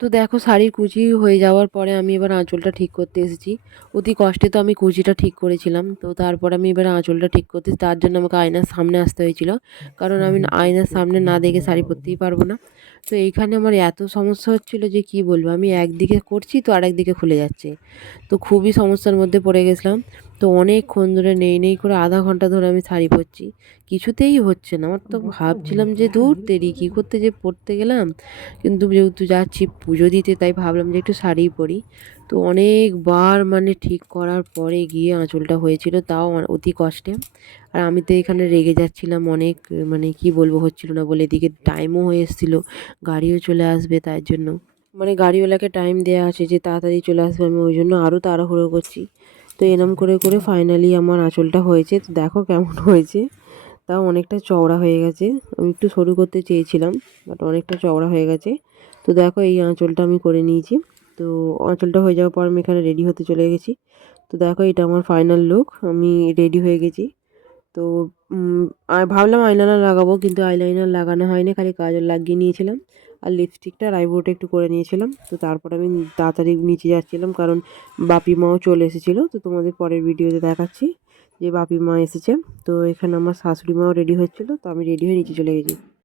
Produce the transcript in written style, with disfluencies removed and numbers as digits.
তো দেখো শাড়ির কুচি হয়ে যাওয়ার পরে আমি এবার আঁচলটা ঠিক করতে এসেছি। অতি কষ্টে তো আমি কুচিটা ঠিক করেছিলাম। তো তারপর আমি এবার আঁচলটা ঠিক করতে, তার জন্য আমাকে আয়নার সামনে আসতে হয়েছিল। কারণ আমি আয়নার সামনে না দেখে শাড়ি পরতেই পারবো না। তো এইখানে আমার এত সমস্যা হচ্ছিল যে কি বলবো, আমি একদিকে করছি তো আরেকদিকে খুলে যাচ্ছে। তো খুবই সমস্যার মধ্যে পড়ে গেছিলাম। তো অনেকক্ষণ ধরে নেই নেই করে আধা ঘন্টা ধরে আমি শাড়ি পরছি, কিছুতেই হচ্ছে না। আমার তো ভাবছিলাম যে দূর তেরি কী করতে যে পরতে গেলাম, কিন্তু যেহেতু যাচ্ছি পুজো দিতে তাই ভাবলাম যে একটু শাড়িই পরি। তো অনেকবার মানে ঠিক করার পরে গিয়ে আঁচলটা হয়েছিল, তাও অতি কষ্টে। আর আমি তো এখানে রেগে যাচ্ছিলাম অনেক, মানে কি বলবো, হচ্ছিল না বলে। এদিকে টাইমও হয়ে এসেছিলো, গাড়িও চলে আসবে, তার জন্য মানে গাড়িওয়ালাকে টাইম দেওয়া আছে যে তাড়াতাড়ি চলে আসবে, আমি ওই জন্য আরও তাড়াহুড়ো করছি। তো এরম করে করে ফাইনালি আমার আঁচলটা হয়েছে। তো দেখো কেমন হয়েছে, তাও অনেকটা চওড়া হয়ে গেছে। আমি একটু সরু করতে চেয়েছিলাম, বাট অনেকটা চওড়া হয়ে গেছে। তো দেখো এই আঁচলটা আমি করে নিয়েছি। তো আঁচলটা হয়ে যাওয়ার পর আমি এখানে রেডি হতে চলে গেছি। তো দেখো এটা আমার ফাইনাল লুক, আমি রেডি হয়ে গেছি। তো ভাবলাম আইলাইনার লাগাবো, কিন্তু আইলাইনার লাগানো হয়নি, খালি কাজল লাগিয়ে নিয়েছিলাম। আর লিপস্টিকটা আর আইব্রোটা একটু করে নিয়েছিলাম। তো তারপর আমি তাড়াতাড়ি নিচে যাচ্ছিলাম, কারণ বাপি মাও চলে এসেছিলো। তো তোমাদের পরের ভিডিওতে দেখাচ্ছি যে বাপি মা এসেছে। তো এখানে আমার শাশুড়ি মাও রেডি হচ্ছিলো, তো আমি রেডি হয়ে নিচে চলে গেছি।